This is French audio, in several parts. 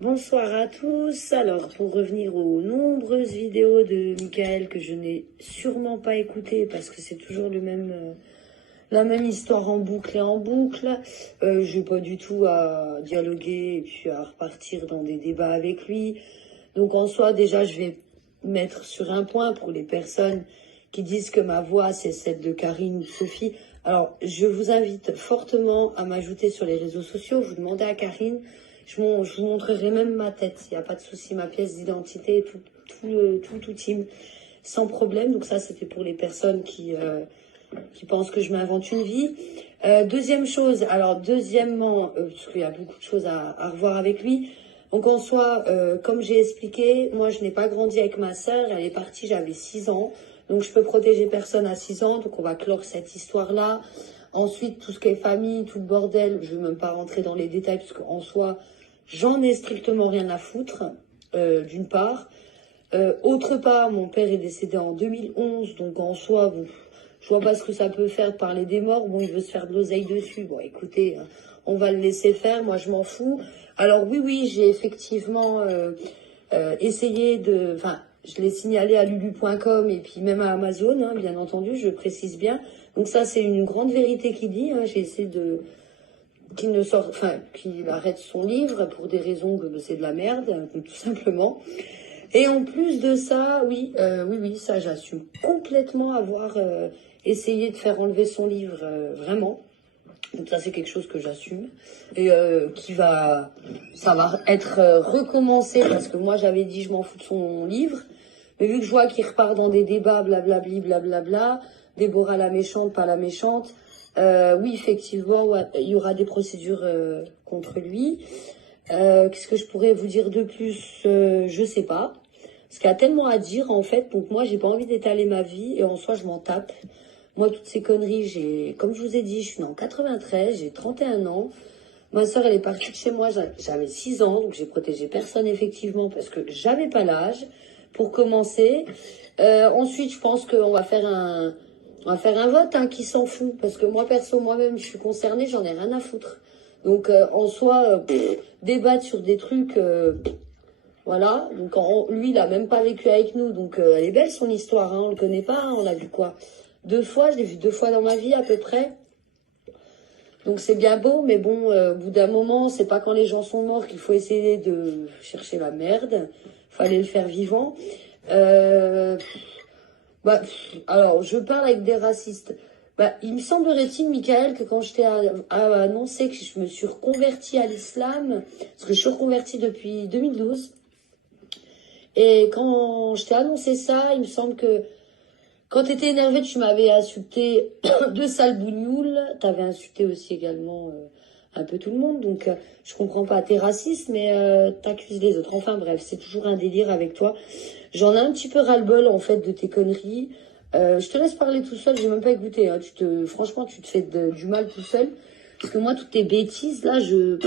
Bonsoir à tous. Alors, pour revenir aux nombreuses vidéos de Michael que je n'ai sûrement pas écoutées parce que c'est toujours la même histoire en boucle et en boucle, je n'ai pas du tout à dialoguer et puis à repartir dans des débats avec lui. Donc, en soi, déjà, je vais mettre sur un point pour les personnes qui disent que ma voix, c'est celle de Karine ou Sophie. Alors, je vous invite fortement à m'ajouter sur les réseaux sociaux. Vous demandez à Karine. Je vous montrerai même ma tête, il n'y a pas de souci, ma pièce d'identité, tout team, sans problème. Donc ça, c'était pour les personnes qui pensent que je m'invente une vie. Deuxième chose, alors deuxièmement, parce qu'il y a beaucoup de choses à revoir avec lui. Donc en soi, comme j'ai expliqué, moi je n'ai pas grandi avec ma sœur, elle est partie, j'avais 6 ans. Donc je peux protéger personne à 6 ans, donc on va clore cette histoire-là. Ensuite, tout ce qui est famille, tout le bordel, je ne vais même pas rentrer dans les détails, parce qu'en soi, j'en ai strictement rien à foutre, d'une part. Autre part, mon père est décédé en 2011, donc en soi, bon, je vois pas ce que ça peut faire de parler des morts. Bon, il veut se faire de l'oseille dessus. Bon, écoutez, hein, on va le laisser faire, moi je m'en fous. Alors oui, j'ai effectivement essayé de... Enfin, je l'ai signalé à lulu.com et puis même à Amazon, hein, bien entendu, je précise bien. Donc ça, c'est une grande vérité qu'il dit. Hein, j'ai essayé de... qu'il ne sorte, enfin, qu'il arrête son livre pour des raisons que c'est de la merde, tout simplement. Et en plus de ça, oui, ça j'assume complètement avoir essayé de faire enlever son livre, vraiment. Donc ça c'est quelque chose que j'assume et ça va être recommencé parce que moi j'avais dit je m'en fous de son livre, mais vu que je vois qu'il repart dans des débats blablabli blablabla, Déborah la méchante, pas la méchante. Oui, effectivement, ouais, il y aura des procédures contre lui. Qu'est-ce que je pourrais vous dire de plus? Je sais pas. Parce qu'il y a tellement à dire, en fait. Donc moi, j'ai pas envie d'étaler ma vie. Et en soi, je m'en tape. Moi, toutes ces conneries, comme je vous ai dit, je suis née en 93, j'ai 31 ans. Ma soeur, elle est partie de chez moi, j'avais 6 ans. Donc j'ai protégé personne, effectivement, parce que j'avais pas l'âge pour commencer. Ensuite, je pense qu'on va faire un vote, hein, qui s'en fout. Parce que moi, perso, moi-même, je suis concernée, j'en ai rien à foutre. Donc, en soi, débattre sur des trucs, voilà. Donc, lui, il a même pas vécu avec nous. Donc, elle est belle, son histoire, hein, on le connaît pas, hein, on l'a vu quoi? 2 fois, je l'ai vu 2 fois dans ma vie, à peu près. Donc, c'est bien beau, mais bon, au bout d'un moment, c'est pas quand les gens sont morts qu'il faut essayer de chercher la merde. Fallait le faire vivant. Bah, alors, je parle avec des racistes. Bah, il me semblerait-il, Michael, que quand je t'ai annoncé que je me suis reconvertie à l'islam, parce que je suis reconvertie depuis 2012, et quand je t'ai annoncé ça, il me semble que quand tu étais énervé, tu m'avais insulté de sale bougnoule, t'avais insulté aussi également un peu tout le monde, donc je comprends pas, t'es raciste, mais t'accuses les autres. Enfin bref, c'est toujours un délire avec toi. J'en ai un petit peu ras-le-bol en fait de tes conneries. Je te laisse parler tout seul, j'ai même pas écouté. Hein. Franchement, tu te fais du mal tout seul. Parce que moi, toutes tes bêtises, là, je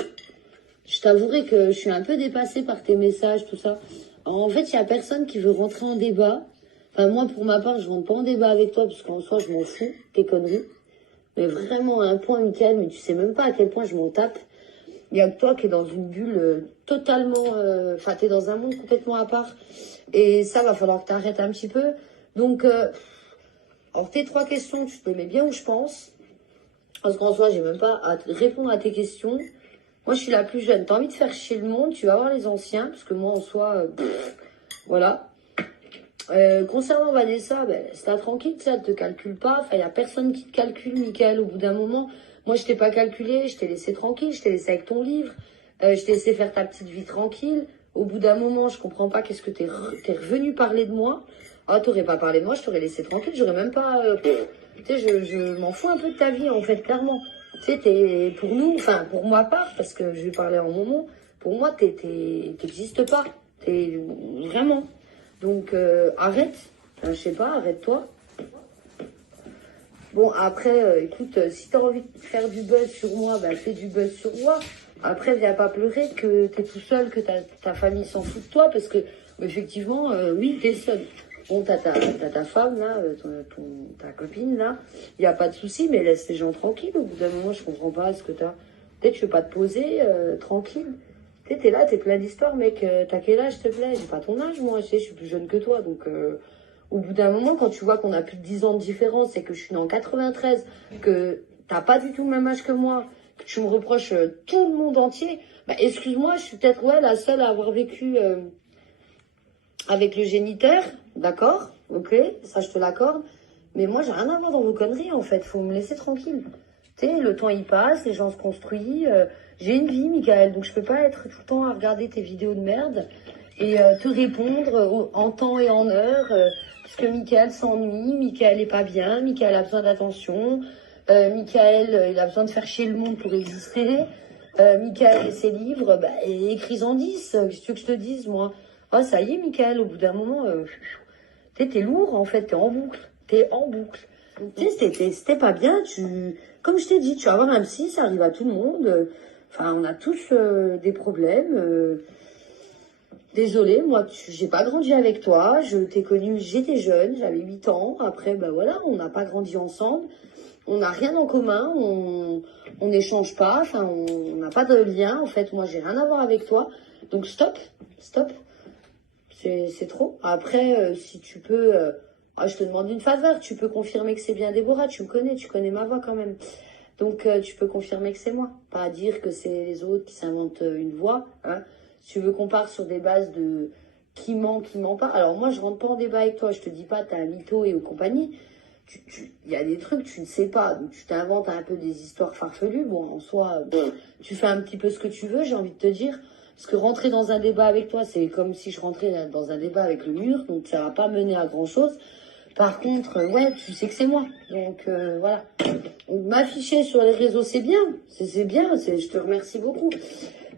t'avouerai que je suis un peu dépassée par tes messages, tout ça. En fait, il y a personne qui veut rentrer en débat. Enfin, moi, pour ma part, je rentre pas en débat avec toi, parce qu'en soi, je m'en fous, tes conneries. Mais vraiment, à un point, Michael, mais tu sais même pas à quel point je m'en tape. Il y a que toi qui est dans une bulle totalement... Enfin, t'es dans un monde complètement à part. Et ça, va falloir que t'arrêtes un petit peu. Donc, alors tes 3 questions, tu te les mets bien où je pense. Parce qu'en soi, j'ai même pas à répondre à tes questions. Moi, je suis la plus jeune. T'as envie de faire chier le monde, tu vas voir les anciens. Parce que moi, en soi, voilà. Concernant Vanessa, ben, c'est tranquille, ça, elle te calcule pas. Enfin, il n'y a personne qui te calcule, Michael, au bout d'un moment. Moi, je t'ai pas calculé, je t'ai laissé tranquille, je t'ai laissé avec ton livre, je t'ai laissé faire ta petite vie tranquille. Au bout d'un moment, je comprends pas qu'est-ce que t'es revenu parler de moi. Ah, t'aurais pas parlé de moi, je t'aurais laissé tranquille, j'aurais même pas... tu sais, je m'en fous un peu de ta vie, en fait, clairement. Tu sais, t'es pour nous, enfin, pour ma part, parce que je vais parler en mon nom, pour moi, t'existes pas. T'es vraiment... Donc, arrête. Enfin, je sais pas, arrête-toi. Bon, après, écoute, si t'as envie de faire du buzz sur moi, bah, fais du buzz sur moi. Après, viens pas pleurer que t'es tout seul, que ta famille s'en fout de toi, parce que, effectivement, oui, t'es seul. Bon, t'as ta femme, là, ta copine, là. Il n'y a pas de souci, mais laisse les gens tranquilles. Au bout d'un moment, je comprends pas ce que t'as. Peut-être que je peux pas te poser, tranquille. T'es là, t'es plein d'histoires, mec. T'as quel âge, s'il te plaît? J'ai pas ton âge, moi. Je suis plus jeune que toi. Donc, au bout d'un moment, quand tu vois qu'on a plus de 10 ans de différence et que je suis née en 93, que t'as pas du tout le même âge que moi, que tu me reproches tout le monde entier, bah, excuse-moi, je suis peut-être la seule à avoir vécu avec le géniteur, d'accord? Ok, ça je te l'accorde. Mais moi, j'ai rien à voir dans vos conneries, en fait. Faut me laisser tranquille. Tu sais, le temps, il passe, les gens se construisent. J'ai une vie, Michael, donc je peux pas être tout le temps à regarder tes vidéos de merde et te répondre en temps et en heure. Parce que Michael s'ennuie, Michael est pas bien, Michael a besoin d'attention. Michael, il a besoin de faire chier le monde pour exister. Michael et ses livres, bah, écris-en 10. Qu'est-ce que tu veux que je te dise, moi? Ah, ça y est, Michael, au bout d'un moment, t'es lourd, en fait, t'es en boucle. T'es en boucle. Tu sais, c'était pas bien. Comme je t'ai dit, tu vas avoir un psy, ça arrive à tout le monde. Enfin, on a tous des problèmes. Désolée, moi, j'ai pas grandi avec toi. Je t'ai connu, j'étais jeune, j'avais 8 ans. Après, ben voilà, on n'a pas grandi ensemble. On n'a rien en commun. On n'échange pas. Enfin, on n'a pas de lien. En fait, moi, j'ai rien à voir avec toi. Donc, stop, stop. C'est trop. Après, si tu peux... je te demande une faveur. Tu peux confirmer que c'est bien Déborah. Tu me connais, tu connais ma voix quand même. Donc, tu peux confirmer que c'est moi. Pas dire que c'est les autres qui s'inventent une voix. Hein. Si tu veux qu'on parte sur des bases de qui ment pas. Alors, moi, je rentre pas en débat avec toi. Je te dis pas, t'as un mytho et compagnie. Il y a des trucs, tu ne sais pas. Donc, tu t'inventes un peu des histoires farfelues. Bon, en soi, tu fais un petit peu ce que tu veux, j'ai envie de te dire. Parce que rentrer dans un débat avec toi, c'est comme si je rentrais dans un débat avec le mur. Donc, ça va pas mener à grand-chose. Par contre, ouais, tu sais que c'est moi. Donc, voilà. M'afficher sur les réseaux, c'est bien. C'est bien, je te remercie beaucoup.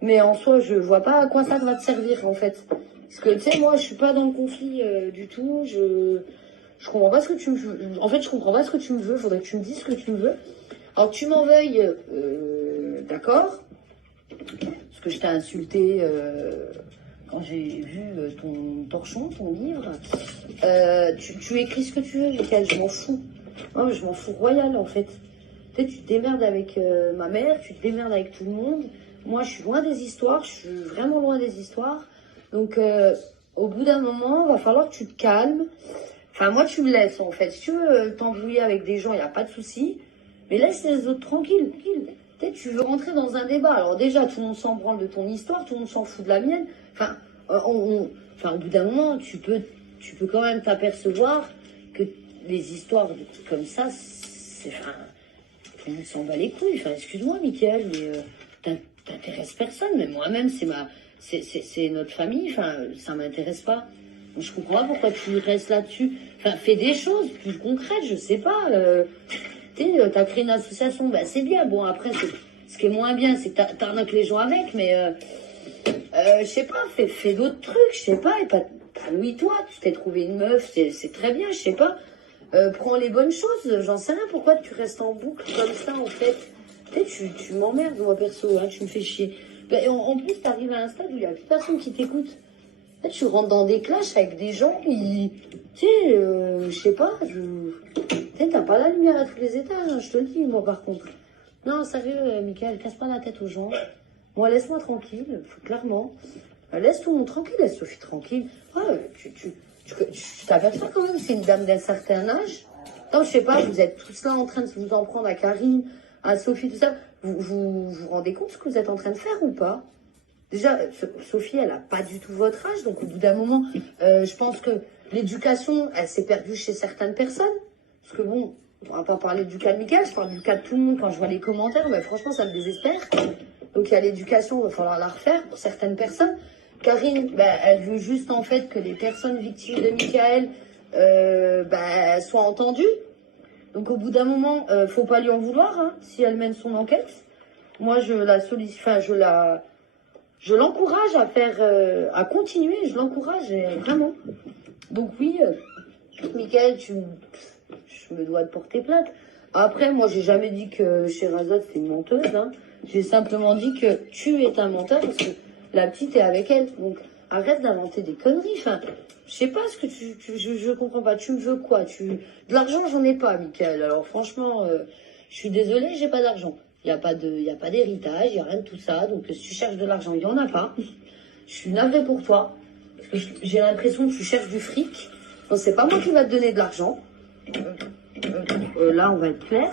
Mais en soi, je vois pas à quoi ça va te servir, en fait. Parce que, tu sais, moi, je suis pas dans le conflit du tout. Je comprends pas ce que tu me veux. En fait, je comprends pas ce que tu me veux. Faudrait que tu me dises ce que tu me veux. Alors, tu m'en veuilles, d'accord. Parce que je t'ai insulté quand j'ai vu ton torchon, ton livre. Tu écris ce que tu veux, Michael, je m'en fous. Non, je m'en fous royal, en fait. Tu sais, tu te démerdes avec ma mère, tu te démerdes avec tout le monde. Moi, je suis loin des histoires, je suis vraiment loin des histoires. Donc, au bout d'un moment, il va falloir que tu te calmes. Enfin, moi, tu me laisses, en fait. Si tu veux t'embrouiller avec des gens, il n'y a pas de souci. Mais laisse les autres tranquilles. Tu sais, tu veux rentrer dans un débat. Alors déjà, tout le monde s'en branle de ton histoire, tout le monde s'en fout de la mienne. Enfin, au bout d'un moment, tu peux quand même t'apercevoir que les histoires comme ça, tout le monde s'en bat les couilles. Enfin, excuse-moi, Mickaël, mais t'intéresses personne. Mais moi-même, c'est notre famille. Enfin, ça m'intéresse pas. Je comprends pas pourquoi tu restes là-dessus. Enfin, fais des choses plus concrètes, je sais pas. Tu sais, t'as créé une association, ben c'est bien. Bon, après, ce qui est moins bien, c'est que t'arnaques les gens avec, mais je sais pas, fais d'autres trucs, je sais pas, épanouis-toi, tu t'es trouvé une meuf, c'est très bien, je sais pas. Prends les bonnes choses, j'en sais rien, pourquoi tu restes en boucle comme ça, en fait. Tu sais, tu m'emmerdes, moi, perso, hein, tu me fais chier. Ben, en plus, t'arrives à un stade où il y a plus personne qui t'écoute. En fait, tu rentres dans des clashs avec des gens qui, tu sais, je sais pas, tu sais, t'as pas la lumière à tous les étages, hein, je te le dis, moi, par contre. Non, sérieux, Mickaël, casse pas la tête aux gens. Moi, laisse-moi tranquille, clairement. Laisse tout le monde tranquille, laisse Sophie tranquille. Tu t'aperçois quand même que c'est une dame d'un certain âge. Non, je sais pas, vous êtes tous là en train de vous en prendre à Karine, à Sophie, tout ça. Vous rendez compte ce que vous êtes en train de faire ou pas? Déjà, Sophie, elle a pas du tout votre âge, donc au bout d'un moment, je pense que l'éducation, elle s'est perdue chez certaines personnes. Parce que bon, on va pas parler du cas de Mickaël, je parle du cas de tout le monde quand je vois les commentaires, mais franchement, ça me désespère. Donc il y a l'éducation, il va falloir la refaire pour certaines personnes. Karine, elle veut juste en fait que les personnes victimes de Mickaël soient entendues. Donc au bout d'un moment, faut pas lui en vouloir hein, si elle mène son enquête. Moi, je l'encourage à à continuer. Je l'encourage vraiment. Donc oui, Mickaël, je me dois de porter plainte. Après, moi, j'ai jamais dit que Sherazade c'était une menteuse. Hein. J'ai simplement dit que tu es un menteur parce que la petite est avec elle. Donc, arrête d'inventer des conneries. Enfin, je sais pas ce que je comprends pas. Tu me veux quoi? De l'argent, j'en ai pas, Mickaël. Alors, franchement, je suis désolée, j'ai pas d'argent. Il n'y a pas d'héritage, il n'y a rien de tout ça. Donc, si tu cherches de l'argent, il n'y en a pas. Je suis navrée pour toi. Parce que j'ai l'impression que tu cherches du fric. Donc, c'est pas moi qui va te donner de l'argent. Là, on va être clair.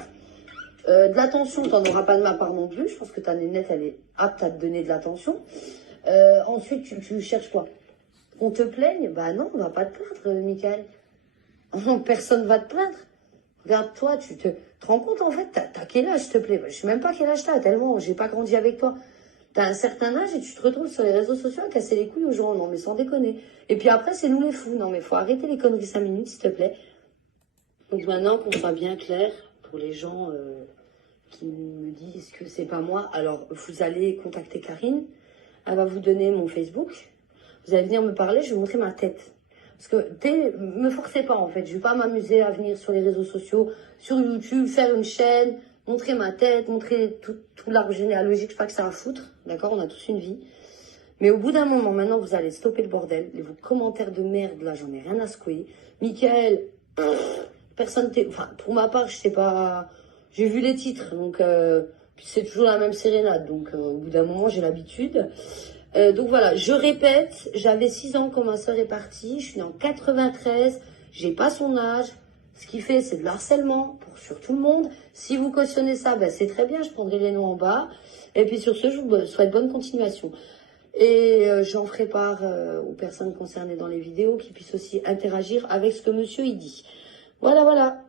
De l'attention, tu n'en auras pas de ma part non plus. Je pense que ta nénette, elle est apte à te donner de l'attention. Ensuite, tu cherches quoi? On te plaigne? Bah non, on va pas te plaindre, Michael. Personne va te plaindre. Regarde, toi, tu te rends compte, en fait, t'as quel âge, s'il te plaît? Je sais même pas quel âge t'as, tellement j'ai pas grandi avec toi. T'as un certain âge et tu te retrouves sur les réseaux sociaux à casser les couilles aux gens. Non, mais sans déconner. Et puis après, c'est nous les fous. Non, mais faut arrêter les conneries 5 minutes, s'il te plaît. Donc maintenant, qu'on soit bien clair, pour les gens qui me disent que c'est pas moi, alors vous allez contacter Karine. Elle va vous donner mon Facebook. Vous allez venir me parler, je vais vous montrer ma tête. Parce que me forcez pas en fait, je vais pas m'amuser à venir sur les réseaux sociaux, sur YouTube, faire une chaîne, montrer ma tête, montrer tout l'arbre généalogique, je sais pas que ça à foutre, d'accord, on a tous une vie. Mais au bout d'un moment, maintenant vous allez stopper le bordel, vos commentaires de merde, là j'en ai rien à secouer. Michael, personne enfin pour ma part, je sais pas, j'ai vu les titres, donc puis c'est toujours la même sérénade, donc au bout d'un moment j'ai l'habitude. Donc voilà, je répète, j'avais 6 ans quand ma soeur est partie, je suis née en 93, j'ai pas son âge, ce qui fait c'est de l'harcèlement sur tout le monde. Si vous cautionnez ça, ben, c'est très bien, je prendrai les noms en bas. Et puis sur ce, je vous souhaite bonne continuation. Et j'en ferai part aux personnes concernées dans les vidéos qui puissent aussi interagir avec ce que monsieur il dit. Voilà, voilà.